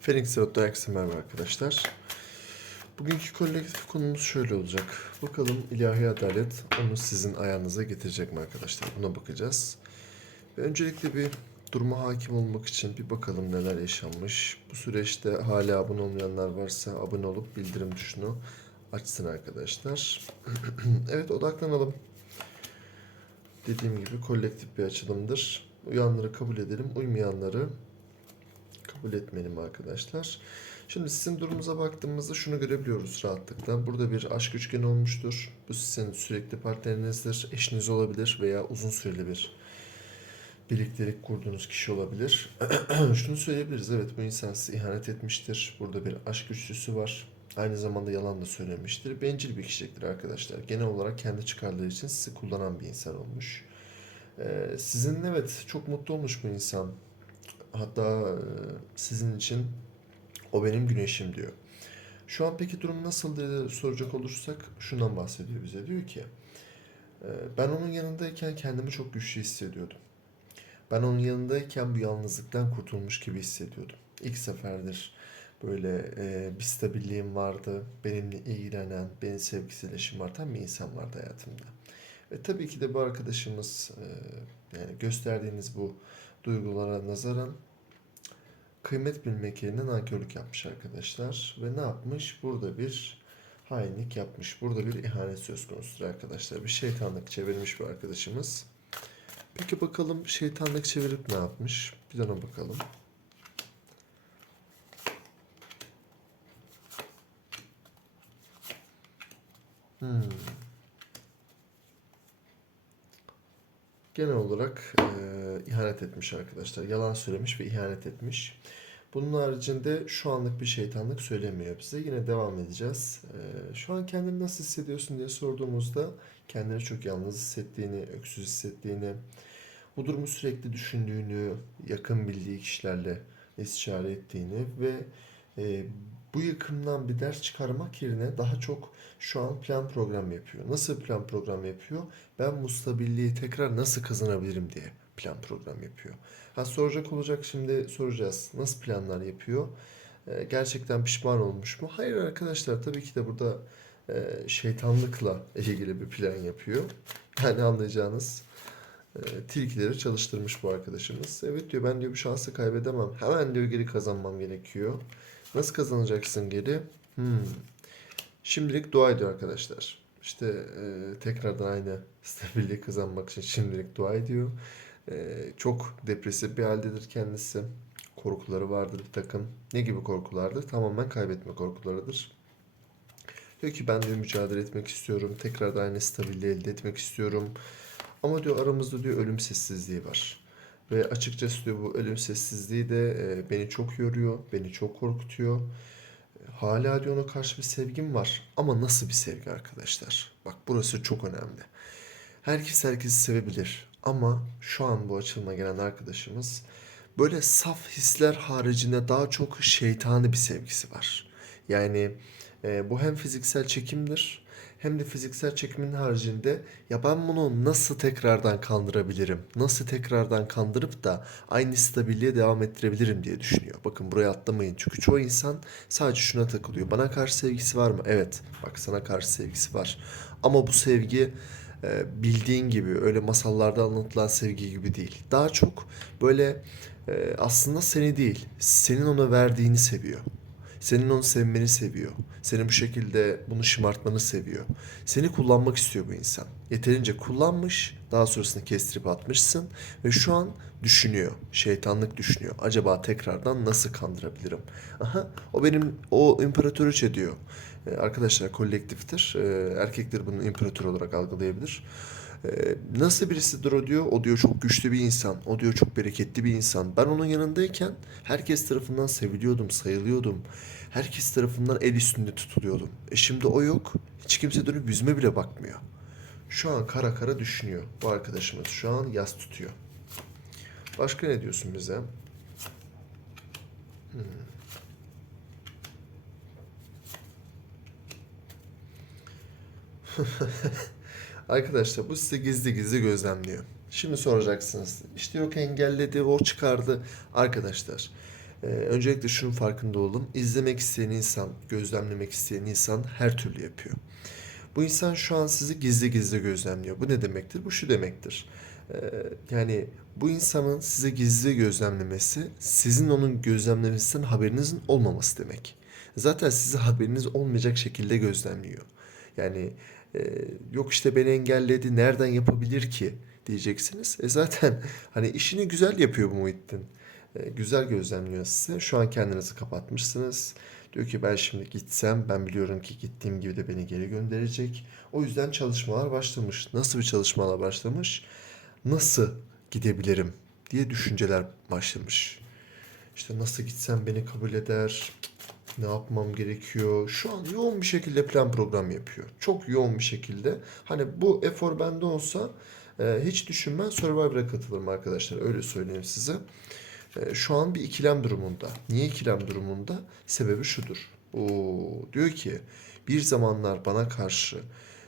Phoenix Zerot'ta herkese merhaba arkadaşlar. Bugünkü kolektif konumuz şöyle olacak. Bakalım ilahi adalet onu sizin ayağınıza getirecek mi arkadaşlar? Buna bakacağız. Ve öncelikle bir duruma hakim olmak için bir bakalım neler yaşanmış. Bu süreçte hala abone olmayanlar varsa abone olup bildirim tuşunu açsın arkadaşlar. evet odaklanalım. Dediğim gibi kolektif bir açılımdır. Uyanları kabul edelim, uymayanları kabul etmeyelim arkadaşlar. Şimdi sizin durumunuza baktığımızda şunu görebiliyoruz rahatlıkla. Burada bir aşk üçgeni olmuştur. Bu sizin sürekli partnerinizdir, eşiniz olabilir veya uzun süreli bir birliktelik kurduğunuz kişi olabilir. şunu söyleyebiliriz. Evet bu insan size ihanet etmiştir. Burada bir aşk üçlüsü var. Aynı zamanda yalan da söylemiştir. Bencil bir kişiliktir arkadaşlar. Genel olarak kendi çıkarları için sizi kullanan bir insan olmuş. Ee, sizin evet çok mutlu olmuş bu insan. Hatta e, sizin için o benim güneşim diyor. Şu an peki durum nasıl diye soracak olursak şundan bahsediyor bize. Diyor ki e, ben onun yanındayken kendimi çok güçlü hissediyordum. Ben onun yanındayken bu yalnızlıktan kurtulmuş gibi hissediyordum. İlk seferdir böyle e, bir stabilliğim vardı. Benimle ilgilenen, beni sevgisiyle şımartan bir insan vardı hayatımda. Ve tabii ki de bu arkadaşımız e, yani gösterdiğiniz bu duygulara nazaran kıymet bilmek yerine nankörlük yapmış arkadaşlar. Ve ne yapmış? Burada bir hainlik yapmış. Burada bir ihanet söz konusudur arkadaşlar. Bir şeytanlık çevirmiş bu arkadaşımız. Peki bakalım şeytanlık çevirip ne yapmış? Bir ona bakalım. Hmm. Genel olarak e, ihanet etmiş arkadaşlar. Yalan söylemiş ve ihanet etmiş. Bunun haricinde şu anlık bir şeytanlık söylemiyor bize. Yine devam edeceğiz. E, şu an kendini nasıl hissediyorsun diye sorduğumuzda kendini çok yalnız hissettiğini, öksüz hissettiğini, bu durumu sürekli düşündüğünü, yakın bildiği kişilerle istişare ettiğini ve e, bu yıkımdan bir ders çıkarmak yerine daha çok şu an plan program yapıyor. Nasıl plan program yapıyor? Ben bu stabilliği tekrar nasıl kazanabilirim diye plan program yapıyor. Ha soracak olacak şimdi soracağız. Nasıl planlar yapıyor? Ee, gerçekten pişman olmuş mu? Hayır arkadaşlar tabii ki de burada e, şeytanlıkla ilgili bir plan yapıyor. Yani anlayacağınız e, tilkileri çalıştırmış bu arkadaşımız. Evet diyor ben diyor bu şansı kaybedemem. Hemen diyor geri kazanmam gerekiyor. Nasıl kazanacaksın geri? Hmm. Şimdilik dua ediyor arkadaşlar. İşte e, tekrardan aynı stabilliği kazanmak için şimdilik dua ediyor. E, çok depresif bir haldedir kendisi. Korkuları vardır bir takım. Ne gibi korkulardır? Tamamen kaybetme korkularıdır. Diyor ki ben diyor mücadele etmek istiyorum. Tekrardan aynı stabilliği elde etmek istiyorum. Ama diyor aramızda diyor ölüm sessizliği var. Ve açıkçası diyor bu ölüm sessizliği de e, beni çok yoruyor, beni çok korkutuyor. Hala diyor ona karşı bir sevgim var. Ama nasıl bir sevgi arkadaşlar? Bak burası çok önemli. Herkes herkesi sevebilir. Ama şu an bu açılma gelen arkadaşımız böyle saf hisler haricinde daha çok şeytani bir sevgisi var. Yani e, bu hem fiziksel çekimdir hem de fiziksel çekimin haricinde ya ben bunu nasıl tekrardan kandırabilirim? Nasıl tekrardan kandırıp da aynı stabilliğe devam ettirebilirim diye düşünüyor. Bakın buraya atlamayın. Çünkü çoğu insan sadece şuna takılıyor. Bana karşı sevgisi var mı? Evet. Bak sana karşı sevgisi var. Ama bu sevgi e, bildiğin gibi öyle masallarda anlatılan sevgi gibi değil. Daha çok böyle e, aslında seni değil, senin ona verdiğini seviyor. Senin onu sevmeni seviyor. Senin bu şekilde bunu şımartmanı seviyor. Seni kullanmak istiyor bu insan. Yeterince kullanmış, daha sonrasında kestirip atmışsın ve şu an düşünüyor. Şeytanlık düşünüyor. Acaba tekrardan nasıl kandırabilirim? Aha, o benim o imparatoriçe diyor. Ee, arkadaşlar kolektiftir. Ee, erkekler bunu imparator olarak algılayabilir. Ee, nasıl birisidir o diyor? O diyor çok güçlü bir insan. O diyor çok bereketli bir insan. Ben onun yanındayken herkes tarafından seviliyordum, sayılıyordum. Herkes tarafından el üstünde tutuluyordum. E şimdi o yok. Hiç kimse dönüp yüzüme bile bakmıyor. Şu an kara kara düşünüyor. Bu arkadaşımız şu an yas tutuyor. Başka ne diyorsun bize? Hmm. Arkadaşlar bu size gizli gizli gözlemliyor. Şimdi soracaksınız. İşte yok engelledi, o çıkardı. Arkadaşlar Ee, öncelikle şunun farkında olun. İzlemek isteyen insan, gözlemlemek isteyen insan her türlü yapıyor. Bu insan şu an sizi gizli gizli gözlemliyor. Bu ne demektir? Bu şu demektir. Ee, yani bu insanın sizi gizli gözlemlemesi, sizin onun gözlemlemesinden haberinizin olmaması demek. Zaten sizi haberiniz olmayacak şekilde gözlemliyor. Yani e, yok işte beni engelledi, nereden yapabilir ki diyeceksiniz. E zaten hani işini güzel yapıyor bu Muhittin. E, güzel gözlemliyor sizi. Şu an kendinizi kapatmışsınız. Diyor ki ben şimdi gitsem ben biliyorum ki gittiğim gibi de beni geri gönderecek. O yüzden çalışmalar başlamış. Nasıl bir çalışmalar başlamış? Nasıl gidebilirim diye düşünceler başlamış. İşte nasıl gitsem beni kabul eder? Ne yapmam gerekiyor? Şu an yoğun bir şekilde plan program yapıyor. Çok yoğun bir şekilde. Hani bu efor bende olsa e, hiç düşünmem Survivor'a katılırım arkadaşlar. Öyle söyleyeyim size. E, şu an bir ikilem durumunda. Niye ikilem durumunda? Sebebi şudur. Oo, diyor ki bir zamanlar bana karşı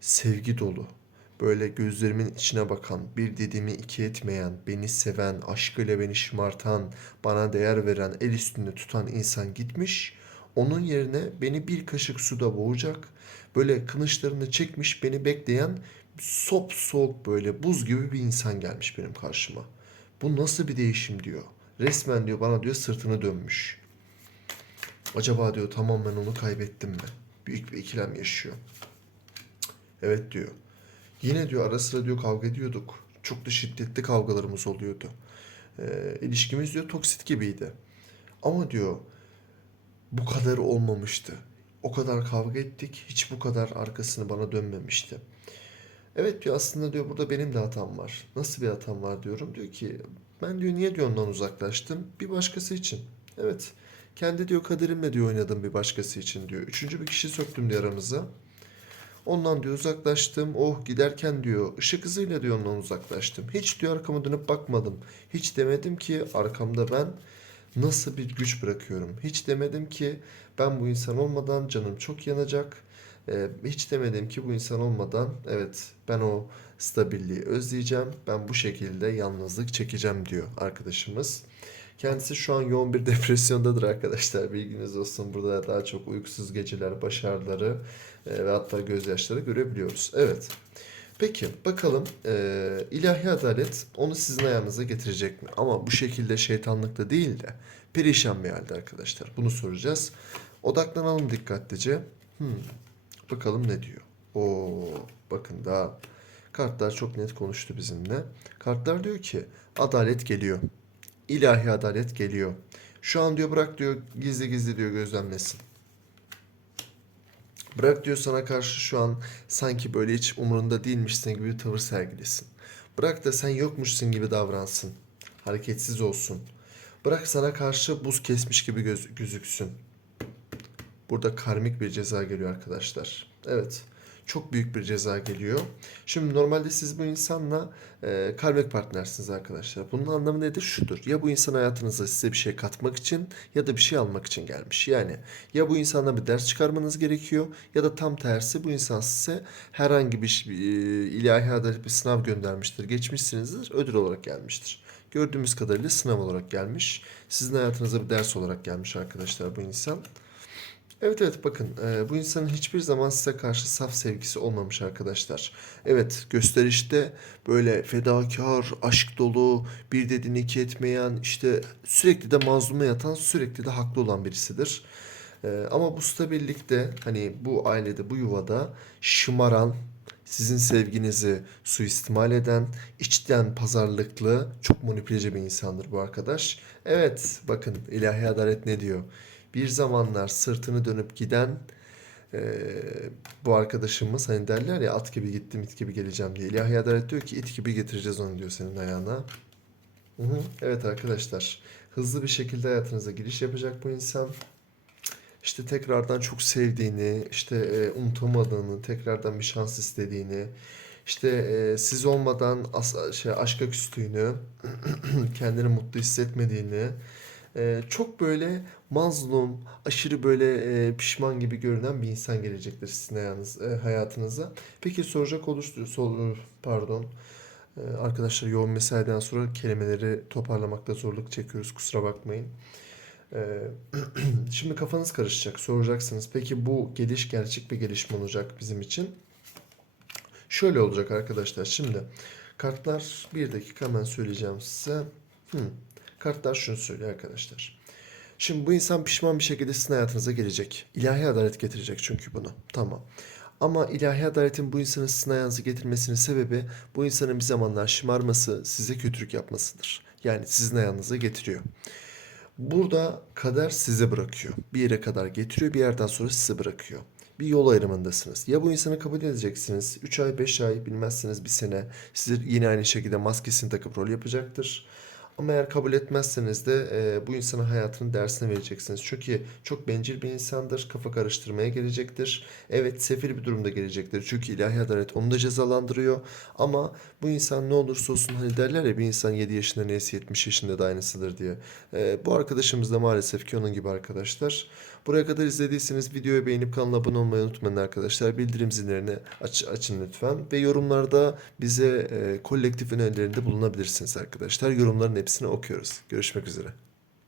sevgi dolu, böyle gözlerimin içine bakan, bir dediğimi iki etmeyen, beni seven, aşkıyla beni şımartan, bana değer veren, el üstünde tutan insan gitmiş. Onun yerine beni bir kaşık suda boğacak, böyle kılıçlarını çekmiş beni bekleyen sop soğuk böyle buz gibi bir insan gelmiş benim karşıma. Bu nasıl bir değişim diyor. Resmen diyor bana diyor sırtını dönmüş. Acaba diyor tamamen onu kaybettim mi? Büyük bir ikilem yaşıyor. Evet diyor. Yine diyor ara sıra diyor kavga ediyorduk. Çok da şiddetli kavgalarımız oluyordu. Ee, ilişkimiz diyor toksit gibiydi. Ama diyor bu kadar olmamıştı. O kadar kavga ettik. Hiç bu kadar arkasını bana dönmemişti. Evet diyor aslında diyor burada benim de hatam var. Nasıl bir hatam var diyorum. Diyor ki ben diyor niye diyor ondan uzaklaştım? Bir başkası için. Evet. Kendi diyor kaderimle diyor oynadım bir başkası için diyor. Üçüncü bir kişi söktüm diyor aramıza. Ondan diyor uzaklaştım. Oh giderken diyor ışık hızıyla diyor ondan uzaklaştım. Hiç diyor arkama dönüp bakmadım. Hiç demedim ki arkamda ben nasıl bir güç bırakıyorum. Hiç demedim ki ben bu insan olmadan canım çok yanacak. Ee, hiç demedim ki bu insan olmadan evet ben o stabilliği özleyeceğim. Ben bu şekilde yalnızlık çekeceğim diyor arkadaşımız. Kendisi şu an yoğun bir depresyondadır arkadaşlar. Bilginiz olsun. Burada daha çok uykusuz geceler, baş ağrıları e, ve hatta gözyaşları görebiliyoruz. Evet. Peki bakalım e, ilahi adalet onu sizin ayağınıza getirecek mi? Ama bu şekilde şeytanlıkta değil de perişan bir halde arkadaşlar. Bunu soracağız. Odaklanalım dikkatlice. Hmm, bakalım ne diyor. Oo, bakın daha kartlar çok net konuştu bizimle. Kartlar diyor ki adalet geliyor. İlahi adalet geliyor. Şu an diyor bırak diyor gizli gizli diyor gözlemlesin. Bırak diyor sana karşı şu an sanki böyle hiç umurunda değilmişsin gibi bir tavır sergilesin. Bırak da sen yokmuşsun gibi davransın. Hareketsiz olsun. Bırak sana karşı buz kesmiş gibi göz, gözüksün. Burada karmik bir ceza geliyor arkadaşlar. Evet. Çok büyük bir ceza geliyor. Şimdi normalde siz bu insanla e, karmik partnersiniz arkadaşlar. Bunun anlamı nedir? Şudur. Ya bu insan hayatınıza size bir şey katmak için ya da bir şey almak için gelmiş. Yani ya bu insanla bir ders çıkarmanız gerekiyor ya da tam tersi bu insan size herhangi bir e, ilahi adalet bir sınav göndermiştir. Geçmişsinizdir. Ödül olarak gelmiştir. Gördüğümüz kadarıyla sınav olarak gelmiş. Sizin hayatınıza bir ders olarak gelmiş arkadaşlar bu insan. Evet evet bakın e, bu insanın hiçbir zaman size karşı saf sevgisi olmamış arkadaşlar. Evet gösterişte böyle fedakar, aşk dolu, bir dediğini iki etmeyen, işte sürekli de mazluma yatan, sürekli de haklı olan birisidir. E, ama bu stabillikte hani bu ailede, bu yuvada şımaran, sizin sevginizi suistimal eden, içten pazarlıklı, çok manipüleci bir insandır bu arkadaş. Evet bakın ilahi adalet ne diyor? Bir zamanlar sırtını dönüp giden eee, bu arkadaşımız hani derler ya at gibi gittim it gibi geleceğim diye. İlahi Adalet diyor ki it gibi getireceğiz onu diyor senin ayağına. Hı hı. Evet arkadaşlar hızlı bir şekilde hayatınıza giriş yapacak bu insan. İşte tekrardan çok sevdiğini, işte e, unutamadığını, tekrardan bir şans istediğini, işte e, siz olmadan as- şey aşka küstüğünü, kendini mutlu hissetmediğini, ee, çok böyle mazlum, aşırı böyle e, pişman gibi görünen bir insan gelecektir sizin ayağınız, e, hayatınıza. Peki soracak olursa, sor- pardon, Ee, arkadaşlar yoğun mesaiden sonra kelimeleri toparlamakta zorluk çekiyoruz, kusura bakmayın. Ee, şimdi kafanız karışacak. Soracaksınız. Peki bu geliş gerçek bir gelişme olacak bizim için. Şöyle olacak arkadaşlar. Şimdi kartlar bir dakika hemen söyleyeceğim size. Hmm. Kartlar şunu söylüyor arkadaşlar. Şimdi bu insan pişman bir şekilde sizin hayatınıza gelecek. İlahi adalet getirecek çünkü bunu. Tamam. Ama ilahi adaletin bu insanın sizin hayatınıza getirmesinin sebebi bu insanın bir zamanlar şımarması, size kötülük yapmasıdır. Yani sizin ayağınıza getiriyor. Burada kader size bırakıyor. Bir yere kadar getiriyor, bir yerden sonra size bırakıyor. Bir yol ayrımındasınız. Ya bu insanı kabul edeceksiniz. 3 ay, 5 ay, bilmezseniz bir sene. Size yine aynı şekilde maskesini takıp rol yapacaktır. Ama eğer kabul etmezseniz de e, bu insanın hayatının dersini vereceksiniz. Çünkü çok bencil bir insandır. Kafa karıştırmaya gelecektir. Evet sefil bir durumda gelecektir. Çünkü ilahi adalet onu da cezalandırıyor. Ama bu insan ne olursa olsun hani derler ya bir insan 7 yaşında neyse 70 yaşında da aynısıdır diye. E, bu arkadaşımız da maalesef ki onun gibi arkadaşlar. Buraya kadar izlediyseniz videoyu beğenip kanala abone olmayı unutmayın arkadaşlar. Bildirim zillerini aç, açın lütfen. Ve yorumlarda bize e, kolektif önerilerinde bulunabilirsiniz arkadaşlar. Yorumların hepsini okuyoruz. Görüşmek üzere.